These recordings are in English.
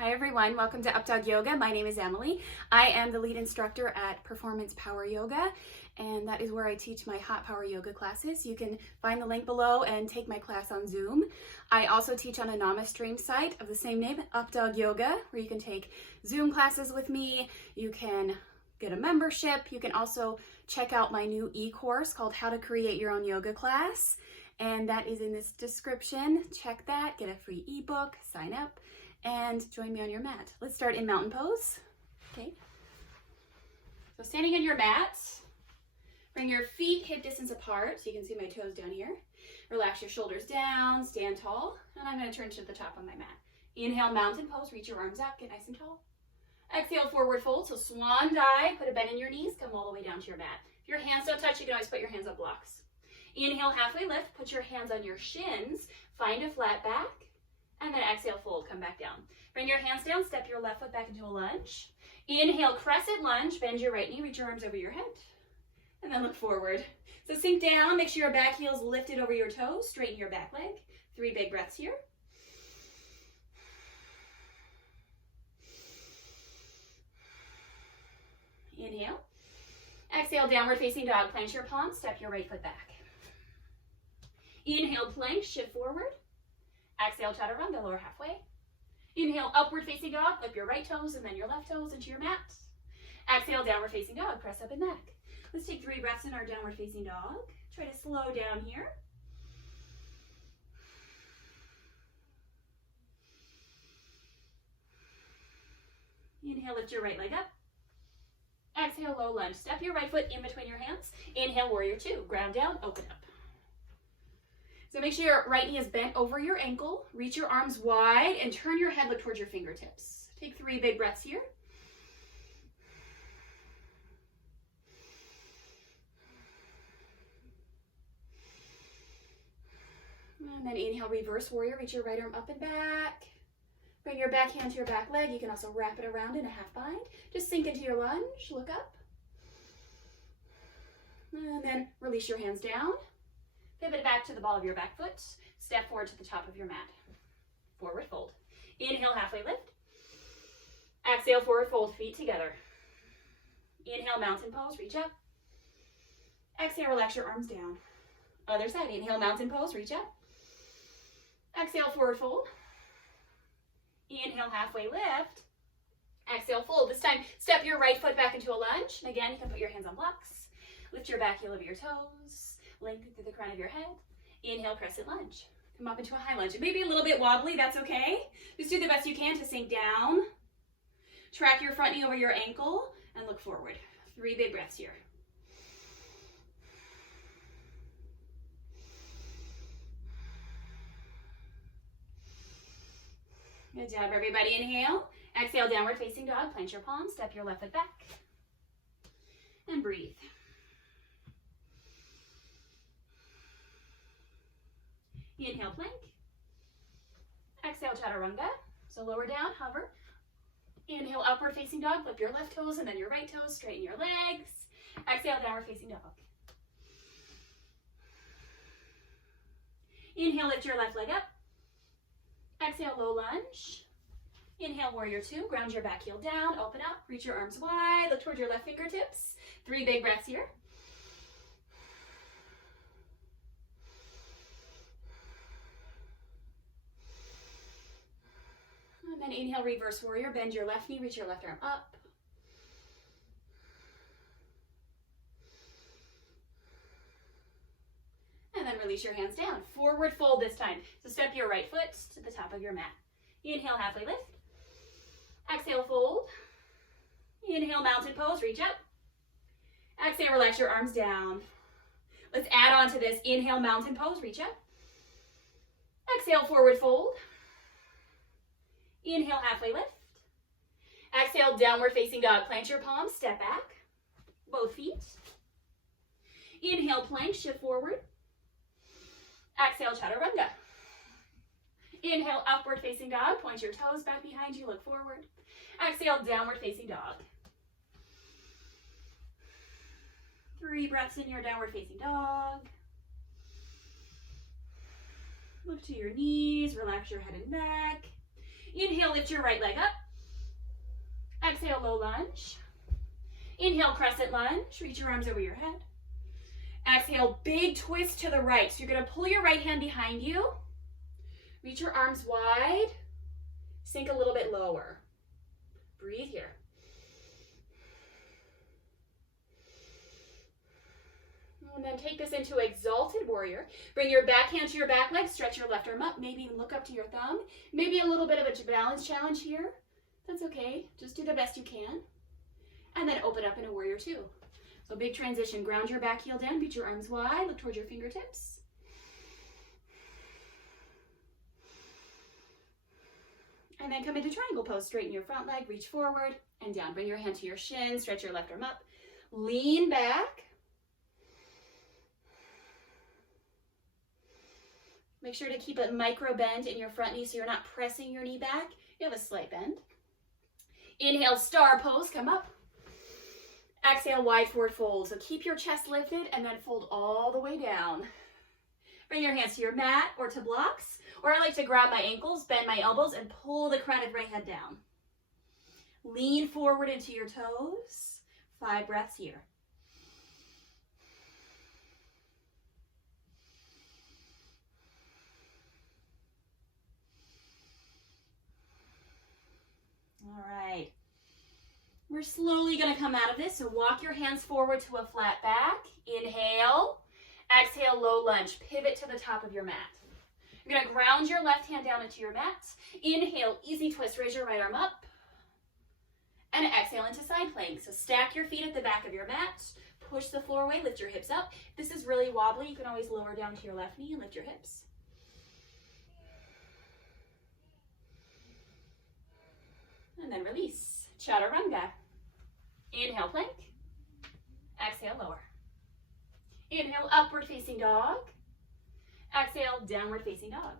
Hi everyone, welcome to Updawg-Yoga. My name is Emily. I am the lead instructor at Performance Power Yoga, and that is where I teach my hot power yoga classes. You can find the link below and take my class on Zoom. I also teach on a Namastream site of the same name, Updawg-Yoga, where you can take Zoom classes with me. You can get a membership. You can also check out my new e-course called How to Create Your Own Yoga Class, and that is in this description. Check that, get a free ebook, sign up, and join me on your mat. Let's start in mountain pose. Okay. So standing on your mat, bring your feet hip distance apart so you can see my toes down here. Relax your shoulders down, stand tall, and I'm going to turn to the top of my mat. Inhale, mountain pose, reach your arms up, get nice and tall. Exhale, forward fold, so swan dive, put a bend in your knees, come all the way down to your mat. If your hands don't touch, you can always put your hands on blocks. Inhale, halfway lift, put your hands on your shins, find a flat back, and then exhale, fold, come back down. Bring your hands down, step your left foot back into a lunge. Inhale, crescent lunge, bend your right knee, reach your arms over your head, and then look forward. So sink down, make sure your back heel is lifted over your toes, straighten your back leg. 3 big breaths here. Inhale. Exhale, downward facing dog, plant your palms, step your right foot back. Inhale, plank, shift forward. Exhale, chaturanga, lower halfway. Inhale, upward facing dog, flip your right toes and then your left toes into your mat. Exhale, downward facing dog, press up and back. Let's take 3 breaths in our downward facing dog. Try to slow down here. Inhale, lift your right leg up. Exhale, low lunge. Step your right foot in between your hands. Inhale, warrior 2. Ground down, open up. So make sure your right knee is bent over your ankle. Reach your arms wide and turn your head, look towards your fingertips. Take 3 big breaths here. And then inhale, reverse warrior. Reach your right arm up and back. Bring your back hand to your back leg. You can also wrap it around in a half bind. Just sink into your lunge, look up. And then release your hands down. Pivot back to the ball of your back foot. Step forward to the top of your mat. Forward fold. Inhale, halfway lift. Exhale, forward fold, feet together. Inhale, mountain pose, reach up. Exhale, relax your arms down. Other side, inhale, mountain pose, reach up. Exhale, forward fold. Inhale, halfway lift. Exhale, fold. This time, step your right foot back into a lunge. And again, you can put your hands on blocks. Lift your back heel over your toes. Lengthen through the crown of your head. Inhale, crescent lunge. Come up into a high lunge. It may be a little bit wobbly, that's okay. Just do the best you can to sink down. Track your front knee over your ankle and look forward. 3 big breaths here. Good job, everybody. Inhale. Exhale, downward facing dog. Plant your palms. Step your left foot back. And breathe. Inhale, plank. Exhale, chaturanga. So lower down, hover. Inhale, upward facing dog. Flip your left toes and then your right toes. Straighten your legs. Exhale, downward facing dog. Inhale, lift your left leg up. Exhale, low lunge. Inhale, warrior 2. Ground your back heel down. Open up. Reach your arms wide. Look toward your left fingertips. 3 big breaths here. And then inhale, reverse warrior. Bend your left knee. Reach your left arm up. And then release your hands down. Forward fold this time. So step your right foot to the top of your mat. Inhale, halfway lift. Exhale, fold. Inhale, mountain pose, reach up. Exhale, relax your arms down. Let's add on to this. Inhale, mountain pose, reach up. Exhale, forward fold. Inhale, halfway lift. Exhale, downward facing dog. Plant your palms, step back. Both feet. Inhale, plank, shift forward. Exhale, chaturanga. Inhale, upward facing dog. Point your toes back behind you, look forward. Exhale, downward facing dog. 3 breaths in your downward facing dog. Look to your knees, relax your head and neck. Inhale, lift your right leg up. Exhale, low lunge. Inhale, crescent lunge. Reach your arms over your head. Exhale, big twist to the right. So you're going to pull your right hand behind you. Reach your arms wide. Sink a little bit lower. Breathe here. And then take this into exalted warrior. Bring your back hand to your back leg. Stretch your left arm up. Maybe even look up to your thumb. Maybe a little bit of a balance challenge here. That's okay. Just do the best you can. And then open up in a warrior two. So big transition. Ground your back heel down. Reach your arms wide. Look towards your fingertips. And then come into triangle pose. Straighten your front leg. Reach forward and down. Bring your hand to your shin. Stretch your left arm up. Lean back. Make sure to keep a micro bend in your front knee so you're not pressing your knee back. You have a slight bend. Inhale, star pose, come up. Exhale, wide forward fold. So keep your chest lifted and then fold all the way down. Bring your hands to your mat or to blocks. Or I like to grab my ankles, bend my elbows, and pull the crown of right head down. Lean forward into your toes. 5 breaths here. All right. We're slowly going to come out of this. So walk your hands forward to a flat back. Inhale. Exhale, low lunge. Pivot to the top of your mat. You're going to ground your left hand down into your mat. Inhale, easy twist. Raise your right arm up. And exhale into side plank. So stack your feet at the back of your mat. Push the floor away. Lift your hips up. If this is really wobbly, you can always lower down to your left knee and lift your hips. And then release. Chaturanga. Inhale, plank. Exhale, lower. Inhale, upward facing dog. Exhale, downward facing dog.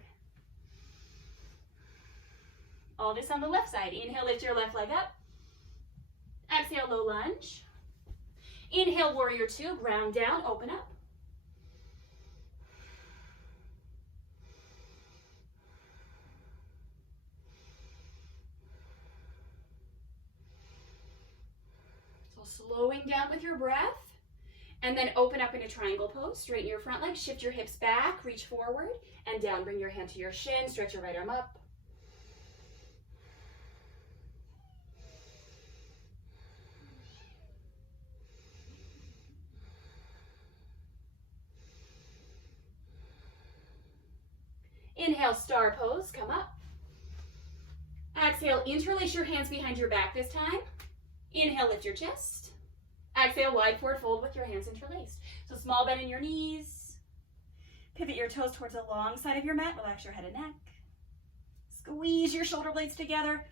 All this on the left side. Inhale, lift your left leg up. Exhale, low lunge. Inhale, warrior two. Ground down, open up. Slowing down with your breath, and then open up in a triangle pose. Straighten your front leg, shift your hips back, reach forward and down. Bring your hand to your shin, stretch your right arm up. Inhale, star pose, come up. Exhale, interlace your hands behind your back this time. Inhale, lift your chest. Exhale, wide forward fold with your hands interlaced. So small bend in your knees. Pivot your toes towards the long side of your mat. Relax your head and neck. Squeeze your shoulder blades together.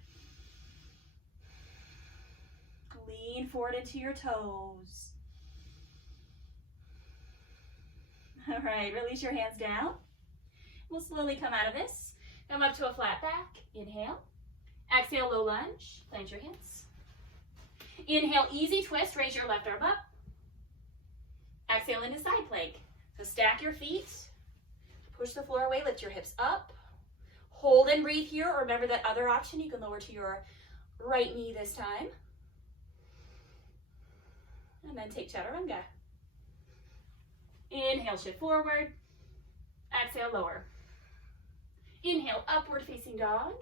Lean forward into your toes. All right, release your hands down. We'll slowly come out of this. Come up to a flat back. Inhale. Exhale, low lunge. Plant your hands. Inhale, easy twist, raise your left arm up. Exhale into side plank. So stack your feet, push the floor away, lift your hips up. Hold and breathe here, or remember that other option, you can lower to your right knee this time. And then take chaturanga. Inhale, shift forward. Exhale, lower. Inhale, upward facing dog.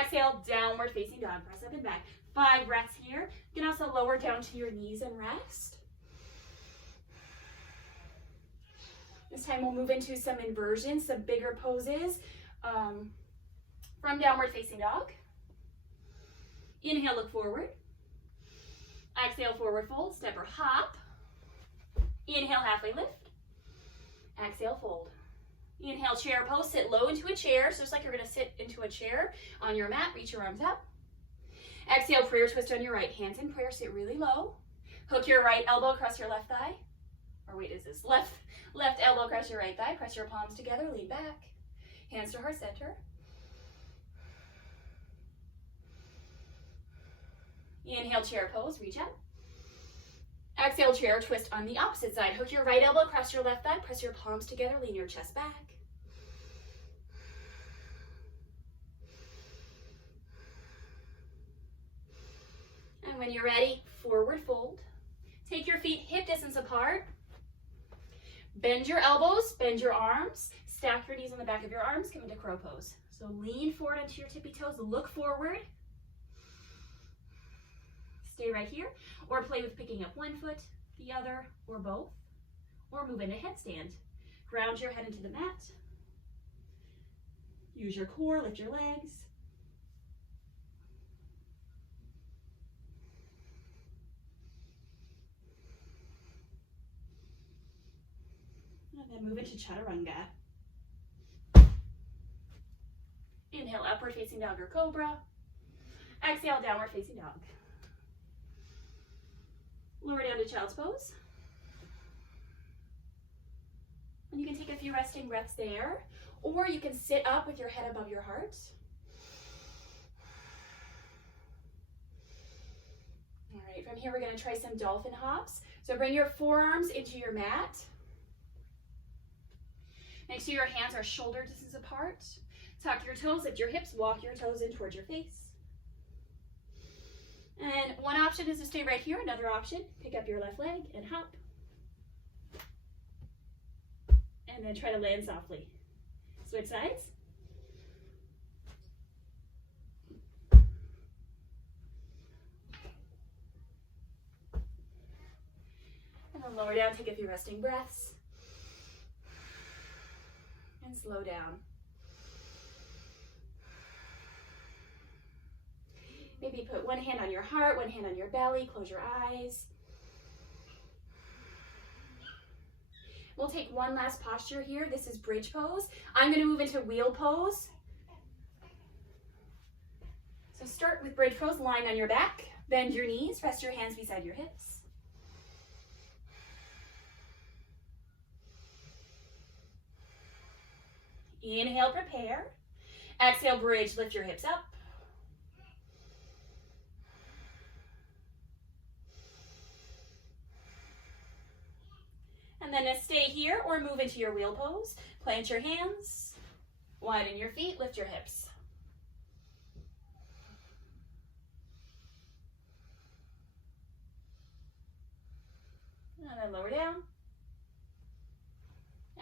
Exhale, downward facing dog. Press up and back. 5 breaths here. You can also lower down to your knees and rest. This time we'll move into some inversions, some bigger poses from downward facing dog. Inhale, look forward. Exhale, forward fold, step or hop. Inhale, halfway lift. Exhale, fold. Inhale, chair pose, sit low into a chair. So it's like you're gonna sit into a chair on your mat, reach your arms up. Exhale, prayer twist on your right. Hands in prayer, sit really low. Hook your right elbow across your left thigh. Or wait, is this left elbow across your right thigh? Press your palms together, lean back. Hands to heart center. Inhale, chair pose, reach up. Exhale, chair twist on the opposite side. Hook your right elbow across your left thigh. Press your palms together, lean your chest back. When you're ready, forward fold. Take your feet hip distance apart. Bend your elbows, bend your arms. Stack your knees on the back of your arms, come into crow pose. So lean forward onto your tippy toes, look forward. Stay right here, or play with picking up one foot, the other, or both, or move into headstand. Ground your head into the mat. Use your core, lift your legs. And then move into chaturanga. Inhale, upward facing dog or cobra. Exhale, downward facing dog. Lower down to child's pose. And you can take a few resting breaths there, or you can sit up with your head above your heart. All right, from here we're going to try some dolphin hops. So bring your forearms into your mat. Make sure your hands are shoulder distance apart. Tuck your toes, lift your hips, walk your toes in towards your face. And one option is to stay right here. Another option, pick up your left leg and hop. And then try to land softly. Switch sides. And then lower down, take a few resting breaths. And slow down. Maybe put one hand on your heart, one hand on your belly, close your eyes. We'll take one last posture here. This is bridge pose. I'm going to move into wheel pose. So start with bridge pose, lying on your back. Bend your knees, rest your hands beside your hips. Inhale, prepare. Exhale, bridge, lift your hips up. And then stay here or move into your wheel pose. Plant your hands, widen your feet, lift your hips. And then lower down.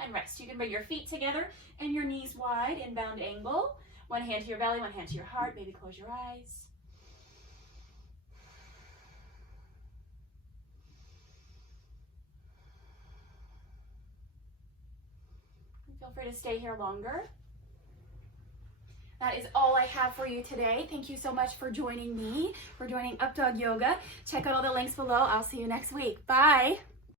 And rest. You can bring your feet together and your knees wide, inbound angle. One hand to your belly, one hand to your heart. Maybe close your eyes. Feel free to stay here longer. That is all I have for you today. Thank you so much for joining me, for joining Updawg-Yoga. Check out all the links below. I'll see you next week. Bye.